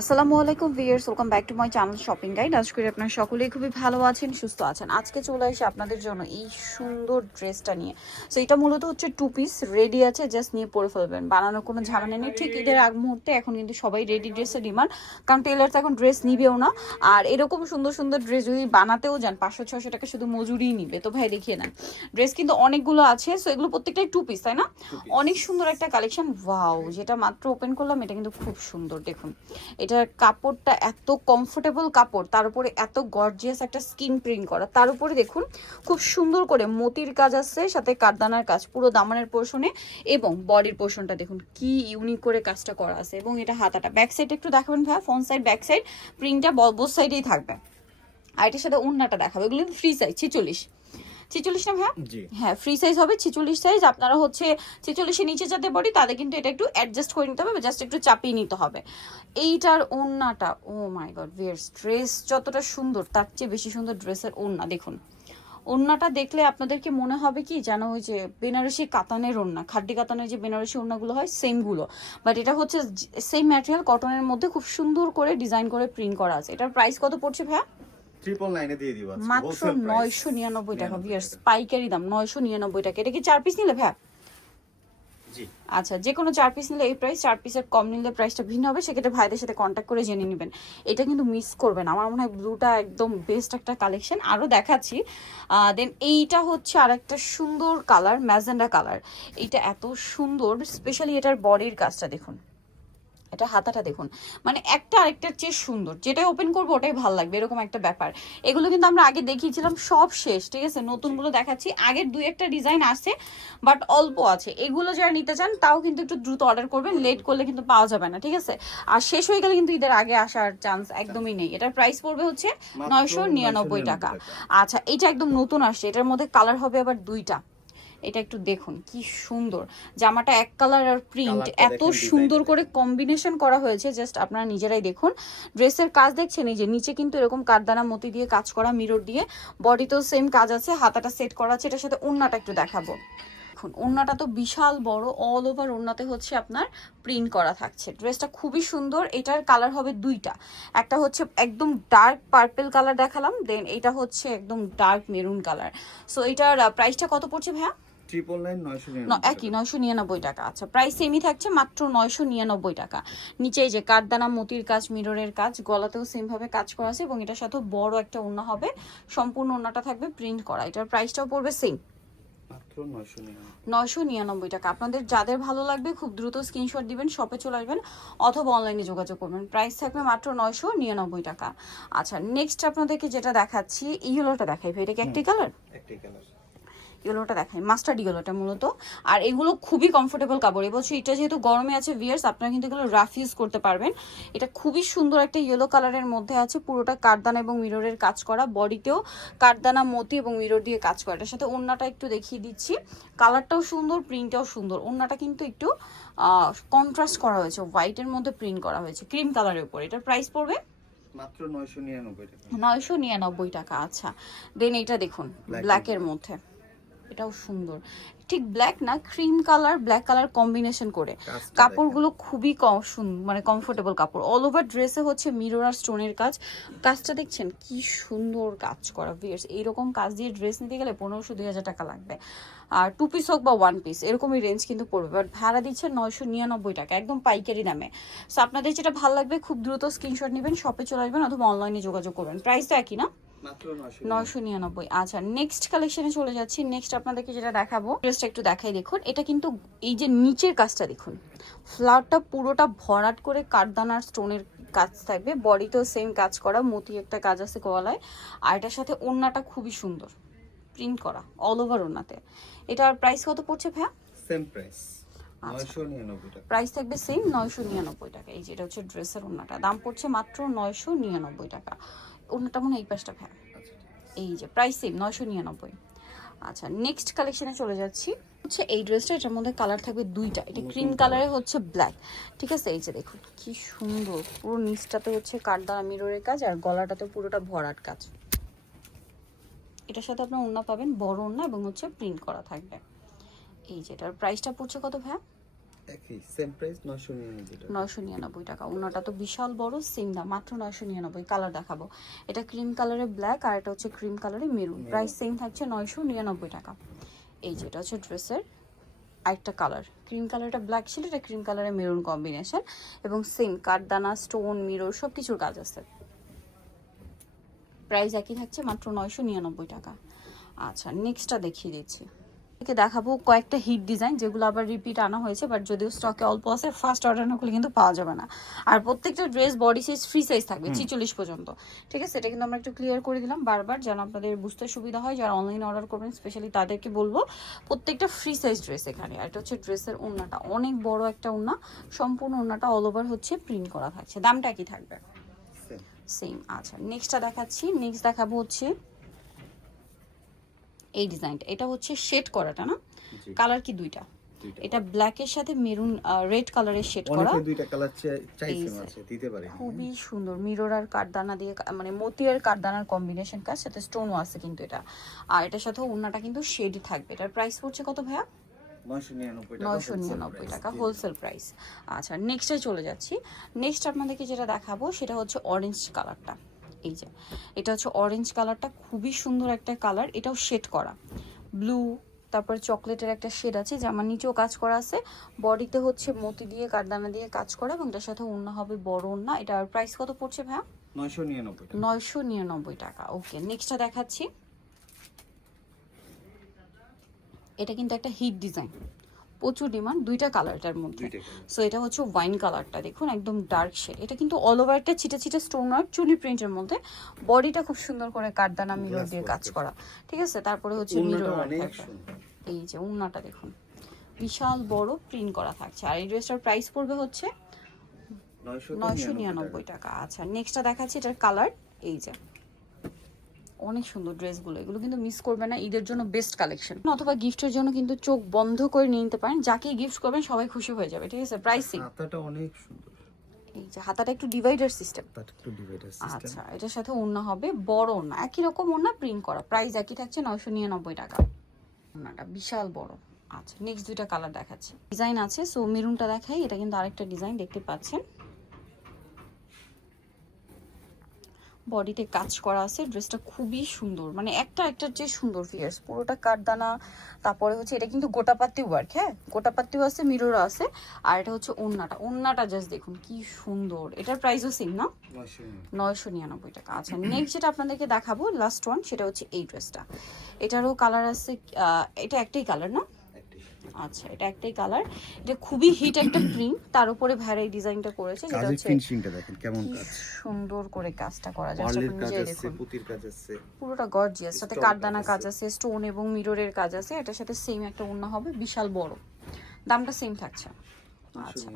আসসালামু আলাইকুম viewers welcome back to my channel shopping guide. আজ করি আপনারা সকলেই খুবই ভালো আছেন সুস্থ আছেন। আজকে চলে এসে আপনাদের জন্য এই সুন্দর ড্রেসটা নিয়ে। সো এটা মূলত হচ্ছে টু পিস রেডি আছে জাস্ট নিয়ে পরে ফেলবেন। বানানোর কোনো ঝামেলা নেই। ঠিক ঈদের আগ মুহূর্তে এখন কিন্তু সবাই রেডি ড্রেসের ডিমান্ড কারণ টেলার তো এখন ড্রেস নিবেও না। আর এরকম সুন্দর সুন্দর ড্রেস যদি বানাতেও যান পাঁচশো ছশো টাকা শুধু মজুরিই নিবে। তো ভাই দেখিয়ে নেন ড্রেস কিন্তু অনেকগুলো আছে। সো এগুলো প্রত্যেকটাই টু পিস তাই না? অনেক সুন্দর একটা কালেকশন ওয়াও যেটা মাত্র ওপেন করলাম এটা কিন্তু খুব সুন্দর দেখুন। এটার কাপড়টা এত কমফোর্টেবল কাপড়, তার উপরে এত গর্জিয়াস একটা স্কিন প্রিন্ট করা। তার উপরে দেখুন, খুব সুন্দর করে মতির কাজ আছে, সাথে কারদানার কাজ, পুরো দামানের পোর্শনে এবং বডির পোর্শনটা দেখুন, কি ইউনিক করে কাজটা করা আছে, এবং এটা হাতাটা। ব্যাক সাইড একটু দেখাবেন ভাই ফ্রন্ট সাইড ব্যাক সাইড প্রিন্টটা বোথ সাইডেই থাকবে। আর এটার সাথে উন্নাটা দেখাবে, এগুলো ফ্রি সাইজ ছিচল্লিশ। ছিচল্লিশ না ভাইয়া? হ্যাঁ ফ্রি সাইজ হবে ছিচল্লিশ সাইজ আপনারা হচ্ছে ছেচল্লিশের নিচে যাতে বডি তাদের কিন্তু এটা একটু অ্যাডজাস্ট করে নিতে হবে জাস্ট একটু চাপিয়ে নিতে হবে। এইটার ওড়নাটা ও মাই গড ভিয়ার ড্রেস যতটা সুন্দর তার চেয়ে বেশি সুন্দর ড্রেসের ওড়না দেখুন। ওড়নাটা দেখলে আপনাদেরকে মনে হবে কি যেন ওই যে বেনারসি কাতানের ওড়না খাড্ডি কাতানের যে বেনারসি ওড়নাগুলো হয় সেমগুলো বাট এটা হচ্ছে সেম ম্যাটেরিয়াল কটনের মধ্যে খুব সুন্দর করে ডিজাইন করে প্রিন্ট করা আছে। এটার প্রাইস কত পড়ছে ভাইয়া? ট্রিপল নাইনে দিয়ে দিব মাত্র নয়শো নিরানব্বই টাকা 99 পাইকারি দাম নয়শো নিরানব্বই টাকা। এটা কি চার পিস নিলে ভাই? আচ্ছা যে কোনো চার পিস নিলে এই প্রাইস চার পিসের কম নিলে প্রাইসটা ভিন্ন হবে সেক্ষেত্রে ভাইদের সাথে কন্ট্যাক্ট করে জেনে নেবেন। এটা কিন্তু মিস করবেন আমার মনে হয় ব্লুটা একদম বেস্ট একটা কালেকশন আরও দেখাচ্ছি দেন এইটা হচ্ছে আর একটা সুন্দর কালার ম্যাজেন্ডা কালার এইটা এত সুন্দর স্পেশালি এটার বডির কাজটা দেখুন। এটা হাতাটা দেখুন। মানে একটা আরেকটার চেয়ে সুন্দর। যেটাই ওপেন করব ওটাই ভালো লাগবে এরকম একটা ব্যাপার। এগুলো কিন্তু আমরা আগে দেখিয়েছিলাম সব শেষ ঠিক আছে? নতুনগুলো দেখাচ্ছি। আগের দুই একটা ডিজাইন আছে বাট অল্প আছে। এগুলো যারা নিতে চান তাও কিন্তু একটু দ্রুত অর্ডার করবেন। লেট করলে কিন্তু পাওয়া যাবে না ঠিক আছে? আর শেষ হয়ে গেলে কিন্তু ঈদের আগে আসার চান্স একদমই নেই। এটার প্রাইস পড়বে হচ্ছে নয়শো নিরানব্বই টাকা। আচ্ছা এটা একদম নতুন আসছে। এটার মধ্যে কালার হবে আবার দুইটা। এটা একটু দেখুন কি সুন্দর। জামাটা এক কালার আর প্রিন্ট এত সুন্দর করে কম্বিনেশন করা হয়েছে জাস্ট আপনারা নিজেরাই দেখুন। ড্রেসের কাজ দেখছেন এই যে নিচে কিন্তু এরকম কারদানা মতি দিয়ে কাজ করা মিরর দিয়ে। বডিতেও সেম কাজ আছে হাতাটা সেট করা আছে এটার সাথে ওড়নাটা একটু দেখাবো। দেখুন ওড়নাটা তো বিশাল বড় অল ওভার ওড়নাতে হচ্ছে আপনার প্রিন্ট করা থাকছে। ড্রেসটা খুবই সুন্দর এটার কালার হবে দুইটা। একটা হচ্ছে একদম ডার্ক পার্পেল কালার দেখালাম দেন এটা হচ্ছে একদম ডার্ক মেরুন কালার সো এটার প্রাইসটা কত পড়ছে ভাইয়া? ট্রিপল নাইন নয়শো একই নয়শো নিরানব্বই টাকা। আচ্ছা প্রাইস সেমই থাকছে মাত্র নয়শো নিরানব্বই টাকা। নিচে এই যে কাঠদানা মতির কাজ মিররের কাজ গলাতেও সেম ভাবে কাজ করা আছে এবং এটার সাথে বড় একটা ওড়না হবে। সম্পূর্ণ ওড়নাটা থাকবে প্রিন্ট করা। এটার প্রাইসটাও পড়বে সেম নয়শো নিরানব্বই। টাকা। আপনাদের যাদের ভালো লাগবে খুব দ্রুত স্ক্রিনশট দিবেন শপে চলে আসবেন অথবা অনলাইনে যোগাযোগ করবেন। প্রাইস থাকবে মাত্র নয়শো নিরানব্বই টাকা। আচ্ছা নেক্সট আপনাদেরকে যেটা দেখাচ্ছি ইয়েলোটা দেখাই এটা কি একটি কালার একটি কালার ইয়েলোটা দেখাই মাস্টার্ড ইয়েলোটা মূলত। আর এগুলো খুবই কমফোর্টেবল কাপড়। এবছর এটা যেহেতু গরমে আছে ভিয়ার্স আপনারা কিন্তু এগুলো রাফ ইউজ করতে পারবেন। এটা খুবই সুন্দর একটা ইয়েলো কালারের মধ্যে আছে পুরোটা কাঠদানা এবং মিররের কাজ করা। বডিতেও কাঠদানা মতি এবং মিরর দিয়ে কাজ করা। এটার সাথে ওড়নাটা একটু দেখিয়ে দিচ্ছি। কালারটাও সুন্দর প্রিন্টটাও সুন্দর। ওড়নাটা কিন্তু একটু কন্ট্রাস্ট করা হয়েছে। হোয়াইটের মধ্যে প্রিন্ট করা হয়েছে ক্রিম কালারের উপর। এটার প্রাইস পড়বে? মাত্র নয়শো নিরানব্বই টাকা। নয়শো নিরানব্বই টাকা আচ্ছা। দেন এটা দেখুন ব্ল্যাকের মধ্যে। এটাও সুন্দর। ঠিক ব্ল্যাক না cream colour black colour combination করে। কাপড়গুলো খুবই কম মানে কমফোর্টেবল কাপড়। অল ওভার ড্রেসে হচ্ছে মিরর আর স্টোনের কাজ। কাজটা দেখছেন কি সুন্দর কাজ করা ভিয়ার্স এইরকম কাজ দিয়ে ড্রেস নিতে গেলে পনেরোশো দুই হাজার টাকা লাগবে। আর টু পিস হোক বা ওয়ান পিস এরকমই রেঞ্জ কিন্তু পড়বে। বাট ভাড়া দিচ্ছে নয়শো নিরানব্বই টাকা একদম পাইকারি দামে। সো আপনাদের যেটা ভালো লাগবে খুব দ্রুত স্ক্রিনশট নেবেন শপে চলে আসবেন অথবা অনলাইনে যোগাযোগ করবেন। প্রাইস তো একই না? নয়শো নিরানব্বই। আচ্ছা নেক্সট কালেকশনে চলে যাচ্ছি। নেক্সট আপনাদেরকে যেটা দেখাবো ড্রেসটা একটু দেখাই দেখুন। এটা কিন্তু এই যে নিচের কাজটা দেখুন। ফ্লাওয়ারটা পুরোটা ভরাট করে কাঠদানার স্টোনের কাজ থাকবে। বডিতেও সেম কাজ করা মতি একটা কাজ আছে গলায়। আর এটার সাথে ওড়নাটা খুবই সুন্দর। প্রিন্ট করা অল ওভার ওড়নাতে। এটার প্রাইস কত পড়ছে ভাইয়া? সেম প্রাইস প্রাইস থাকবে সেম নয়শো নিরানব্বই টাকা। এই যেটা হচ্ছে ড্রেসের ওড়নাটা। দাম পড়ছে মাত্র নয়শো নিরানব্বই টাকা। ওড়নাটা মনে এই পাশটা ভাইয়া। আচ্ছা। এই যে প্রাইস সেম নয়শো নিরানব্বই। আচ্ছা নেক্সট কালেকশনে চলে যাচ্ছি। হচ্ছে এই ড্রেসটা এটার মধ্যে কালার থাকবে দুইটা। এটা ক্রিম কালারে হচ্ছে ব্ল্যাক ঠিক আছে? এই যে দেখুন কি সুন্দর। পুরো নিচটাতে হচ্ছে কাঠদানা মিররের কাজ আর গলাটাতে পুরোটা ভরাট কাজ। এটার সাথে আপনার ওড়না পাবেন বড় ওড়না এবং হচ্ছে প্রিন্ট করা থাকবে। এই যেটার প্রাইসটা পড়ছে কত ভাইয়া? একই সেম প্রাইস নয়শো নিরানব্বই টাকা। নয়শো নিরানব্বই টাকা। ওনাটা তো বিশাল বড় সেম দাম মাত্র নয়শো নিরানব্বই কালার দেখাবো। এটা ক্রিম ব্ল্যাক আর এটা হচ্ছে ক্রিম মেরুন প্রাইস সেম থাকছে নয়শো নিরানব্বই টাকা। এই যে এটা হচ্ছে ড্রেসের আরেকটা কালার ক্রিম কালারটা ব্ল্যাক ছিল এটা ক্রিম মেরুন কম্বিনেশন এবং সেম কাঠদানা স্টোন মিরর সব কিছুর কাজ আছে। প্রাইস একই থাকছে মাত্র নয়শো নিরানব্বই টাকা। আচ্ছা নেক্সটটা দেখিয়ে দিচ্ছি। একে দেখাবো কয়েকটা হিট ডিজাইন যেগুলো আবার রিপিট আনা হয়েছে বাট যদিও স্টকে অল্প আছে ফার্স্ট অর্ডার না করলে কিন্তু পাওয়া যাবে না। আর প্রত্যেকটা dress body size free size থাকবে ছিচল্লিশ পর্যন্ত। ঠিক আছে? এটা কিন্তু আমরা একটু ক্লিয়ার করে দিলাম। বারবার যেন আপনাদের বুঝতে সুবিধা হয় যারা অনলাইন অর্ডার করবেন স্পেশালি তাদেরকে বলব প্রত্যেকটা ফ্রি সাইজ ড্রেস এখানে। আর এটা হচ্ছে ড্রেসের ওড়নাটা অনেক বড় একটা ওড়না সম্পূর্ণ ওড়নাটা অল ওভার হচ্ছে প্রিন্ট করা থাকছে। দামটা কি থাকবে? সেম আচ্ছা। নেক্সটটা দেখাচ্ছি। নেক্সট দেখাবো হচ্ছে এই ডিজাইনটা। এটা হচ্ছে শেড করাটা না? কালার কি দুইটা? এটা ব্ল্যাকের সাথে মেরুন রেড কালারের শেড করা। অনেকে দুইটা কালার চাইছে আছে দিতে পারে। খুবই সুন্দর। মিরর আর কাঠদানা দিয়ে মানে মতি আর কাঠদানার কম্বিনেশন কাজ সাথে স্টোনও আছে কিন্তু এটা। আর এটার সাথে ওড়নাটা কিন্তু শেড থাকবে। এটার প্রাইস পড়ছে কত ভাইয়া? নয়শো নিরানব্বই টাকা। হোলসেল প্রাইস আচ্ছা নেক্সটে চলে যাচ্ছি। নেক্সট আপনাদেরকে যেটা দেখাবো সেটা হচ্ছে অরেঞ্জ কালারটা এই যে এটা হচ্ছে অরেঞ্জ কালারটা খুবই সুন্দর একটা কালার এটাও শেড করা। ব্লু তারপর চকলেটের একটা শেড আছে জামার নিচেও কাজ করা আছে। বডিতে হচ্ছে মতি দিয়ে কাঠদানা দিয়ে কাজ করা এবং এটার সাথে অন্য হবে বড় ওড়না। এটার প্রাইস কত পড়ছে ভাইয়া? নিরানব্বই নয়শো নিরানব্বই টাকা ওকে নেক্সটটা দেখাচ্ছি। এটা কিন্তু একটা হিট ডিজাইন প্রচুর ডিমান্ড দুইটা কালারটার মধ্যে। সো এটা হচ্ছে ওয়াইন কালারটা দেখুন একদম ডার্ক শেড এটা কিন্তু অল ওভারটা ছিটা ছিটা স্টোন আর চুনি প্রিন্টের মধ্যে। বডিটা খুব সুন্দর করে কাঠদানা মিরর দিয়ে কাজ করা। ঠিক আছে? তারপরে হচ্ছে মিরর এই যে উন্নাটা দেখুন। বিশাল বড় প্রিন্ট করা থাকছে। আর এই ড্রেসটার প্রাইস পড়বে হচ্ছে নয়শো নয়শো নিরানব্বই টাকা। আচ্ছা নেক্সটটা দেখাচ্ছি এটার কালার এই যে। অনেক সুন্দর ড্রেসগুলো। এগুলো কিন্তু মিস করবে না ঈদের জন্য বেস্ট কালেকশন অথবা গিফটের জন্য কিন্তু চোখ বন্ধ করে নিয়ে নিতে পারেন। যাকে গিফট করবেন সবাই খুশি হয়ে যাবে ঠিক আছে? প্রাইসিং হাতাটা অনেক সুন্দর। এই যে হাতাটা একটু ডিভাইডার সিস্টেম আচ্ছা এটার সাথে ওড়না হবে। বড় ওড়না। একই রকম ওড়না প্রিন্ট করা। প্রাইস একই থাকছে নয়শো নিরানব্বই টাকা। ওড়নাটা বিশাল বড়। আচ্ছা নেক্সট দুইটা কালার দেখাচ্ছি। ডিজাইন আছে সো মেরুনটা দেখাই। এটা কিন্তু আরেকটা ডিজাইন দেখতে পাচ্ছেন? বডিতে কাজ করা আছে ড্রেসটা খুবই সুন্দর। মানে একটা একটার যে সুন্দর ফিয়ার্স পুরোটা কাঠদানা, তারপরে হচ্ছে এটা কিন্তু গোটাপাত্তি ওয়ার্ক হ্যাঁ? গোটাপাত্তিও আছে মিররও আছে, আর এটা হচ্ছে ওড়নাটা ওড়নাটা জাস্ট দেখুন, কি সুন্দর। এটার প্রাইসও সেম না? নয়শো নিরানব্বই টাকা। আচ্ছা নেক্সট যেটা আপনাদেরকে দেখাবো লাস্ট ওয়ান সেটা হচ্ছে এই ড্রেসটা এটারও কালার আছে এটা একটাই কালার না? একটি আচ্ছা এটা একটাই কালার এটা খুবই হিট একটা প্রিন্ট তার উপরে ভ্যারাই ডিজাইনটা করেছে যেটা কাজের হচ্ছে ফিনিশিংটা দেখেন কেমন কাজ। সুন্দর করে কাজটা করা যাচ্ছে আপনি কাজ আছে দেখুন পুতির কাজ আছে। পুরোটা গর্জিয়াস সাথে কারদানা কাঠদানা কাজ আছে। স্টোন এবং মিররের কাজ আছে এটার সাথে সেম একটা ওন্না হবে বিশাল বড়। দামটা সেম থাকছে। আচ্ছা।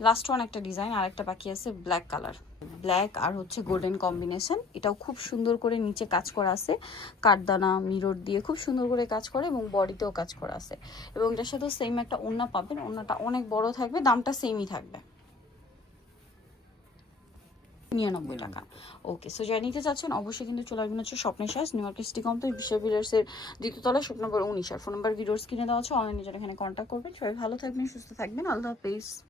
লাস্ট ওয়ান একটা ডিজাইন আর একটা বাকি আছে ব্ল্যাক কালার ব্ল্যাক আর হচ্ছে গোল্ডেন কম্বিনেশন এটাও খুব সুন্দর করে নিচে কাজ করা আছে। কাঠদানা মিরর দিয়ে খুব সুন্দর করে কাজ করে এবং বডিতেও কাজ করা আছে। এবং এটার সাথে সেম একটা ওড়না পাবেন ওড়নাটা অনেক বড় থাকবে দামটা সেমই থাকবে। নিরানব্বই টাকা। ওকে সো যারা নিতে চাচ্ছেন, অবশ্যই কিন্তু চলে আসবেন হচ্ছে স্বপ্নের সাজ নিউ ইয়র্ক সিটি কমপ্লেক্স বিশ্ব বিলার্সের দ্বিতীয়তলা শপ নম্বর উনিশ। আর ফোন নম্বর ভিডিওস কিনে দেওয়া আছে অনলাইনে যারা এখানে কন্ট্যাক্ট করবেন। সবাই ভালো থাকবেন, সুস্থ থাকবেন। আল্লাহ হাফেজ।